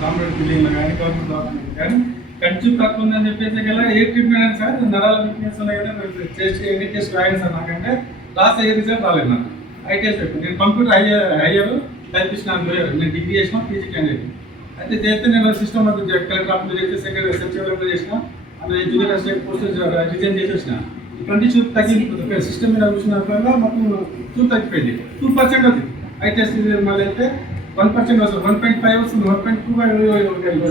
Computer బిల్డింగ్లో కానీ government document కానీ ఖర్చు తక్కువ ఉందని చెప్పేసి గల ఏ ట్రీట్మెంట్ అయినా సార్ నరాల వీక్నెస్ ఉన్నాయి కదా టెస్ట్ ఎన్ని టెస్ట్ రాయండి సార్ నాకంటే. లాస్ట్ అయ్యే రిజల్ట్ రాలేదు నాకు. ఐ టెస్ట్ నేను కంప్యూటర్ అయ్యే అయ్యారు టైపిస్ట్ నాకు నేను డిగ్రీ చేసిన పీజీ క్యాండిడేట్ అయితే చేస్తే నేను సిస్టమ్ కలెక్టర్ అప్లై చేస్తే సెక్రటరీ సచివాలయం అప్లై చేసిన అందులో జూనియర్ అసిస్టెంట్ పోస్ట్ రిజైన్ చేసి వచ్చిన ట్వంటీ చూపు తగ్గి సిస్టమ్ మీద కూర్చున్నప్పుడల్లా మొత్తం చూపు తగ్గిపోయింది. టూ పర్సెంట్ అవుతుంది ఐ టెస్ట్ మళ్ళీ అయితే వన్ పర్సెంట్ వస్తుంది వన్ పాయింట్ ఫైవ్ వస్తుంది one point two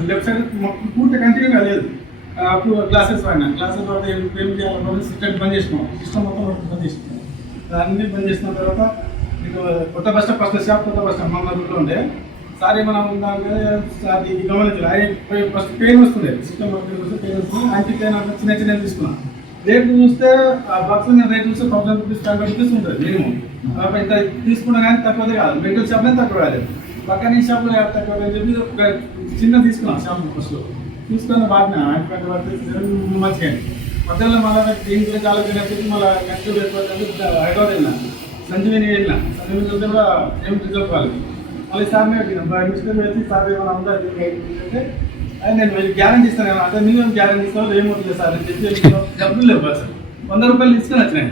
left side మొత్తం పూర్తి కంటిన్యూగా లేదు ఆ, అప్పుడు క్లాసెస్ వాడినా. క్లాసెస్ వాడితే ఏం ఏం చేయాలి? సిస్టమ్ బంద్ చేసుకున్నాం సిస్టమ్ మొత్తం బంద్ చేసుకున్నాం అన్ని బంద్ చేసిన తర్వాత మీకు కొత్త బస్ స్టాప్ ఫస్ట్ షాప్ కొత్త బస్ స్టాప్ మన ఊళ్ళో ఉండే సార్ ఏమైనా ఉందా అంటే సార్ ఇది గమనించాలి ఫస్ట్ పెయిన్ వస్తుంది సిస్టమ్ పెయిన్ వస్తుంది యాంటీ పెయిన్ అంటే చిన్న చిన్న తీసుకున్నాను రేట్ చూస్తే ఆ బాక్స్ రేట్ చూస్తే థౌసండ్ రూపీస్ హండ్రెడ్ రూపీస్ ఉంటుంది మినిమం ఇంత తీసుకున్నా కానీ తక్కువదే కాదు. మెడికల్ షాప్ తక్కువ కాలేదు పక్కన షాప్లో తక్కువ చెప్పి ఒక చిన్న తీసుకున్నాం షాప్ ఫస్ట్లో తీసుకొని వాటిని యాంటీ పడితే మంచిగా మధ్యలో మళ్ళీ టీం గురించి ఆలోచన చెప్పి మళ్ళీ నెక్స్ట్ హైదరాబాద్ వెళ్ళినా. సంజీవిని వెళ్ళినా. సంజీవిని వెళ్తే కూడా ఏం రిజల్ట్ కాలేదు మళ్ళీ సార్ని అడిగినాం మిస్టర్ వేసి సార్ ఏమైనా ఉందా? అంటే నేను మీరు గ్యారంటీ ఇస్తాను అంటే మినిమం గ్యారంటీ ఇస్తాను ఏమవుతుంది సార్ అని చెప్పి డబ్బులు లేవు సార్. వంద రూపాయలు తీసుకుని వచ్చినాయి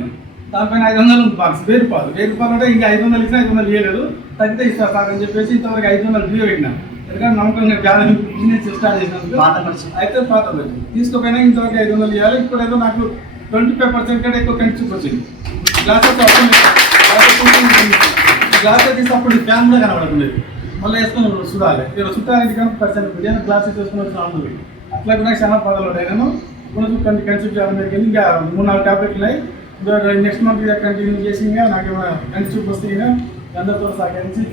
దానిపైన ఐదు వందలు ఉంది బాక్స్. వెయ్యి రూపాయలు. వెయ్యి రూపాయలు అంటే ఇంకా ఐదు వందలు ఇచ్చినా ఐదు వందలు ఇవ్వలేదు తగ్గితే ఇస్తా సార్ అని చెప్పేసి ఇంతవరకు ఐదు వందలు డ్యూ పెట్టినా ఎందుకంటే నమ్మకంగా గ్యారంటీ బిజినెస్ స్టార్ట్ చేసినందుకు. పాత పరిచయం. అయితే పాత బడ్జెట్ తీసుకోపోయినా ఇంతవరకు ఐదు వందలు ఇవ్వాలి ఇప్పుడు ఏదో నాకు ట్వంటీ ఫైవ్ పర్సెంట్ కంటే ఎక్కువ కనిపించి వచ్చింది. కొంచెం గ్లాసెస్ తీసి అప్పుడు ఫ్యాన్ కూడా కనబడలేదు మళ్ళీ వేసుకొని చూడాలి. ఇక్కడ చుట్టానికి కానీ పర్సెంట్ బిర్యానీ గ్లాసెస్ వేసుకొని వచ్చిన అట్లా కూడా చాలా బాధలు ఉంటాయి నేను ఇప్పుడు కొన్ని కన్సెప్ట్ చేయాలని జరిగింది ఇంకా మూడు నాలుగు టాబ్లెట్లు ఉన్నాయి. నెక్స్ట్ మంత్ ఇక కంటిన్యూ చేసి ఇంకా నాకు ఏమైనా కన్సెప్ట్ వస్తే ఇంకా అందరితో సహకరించి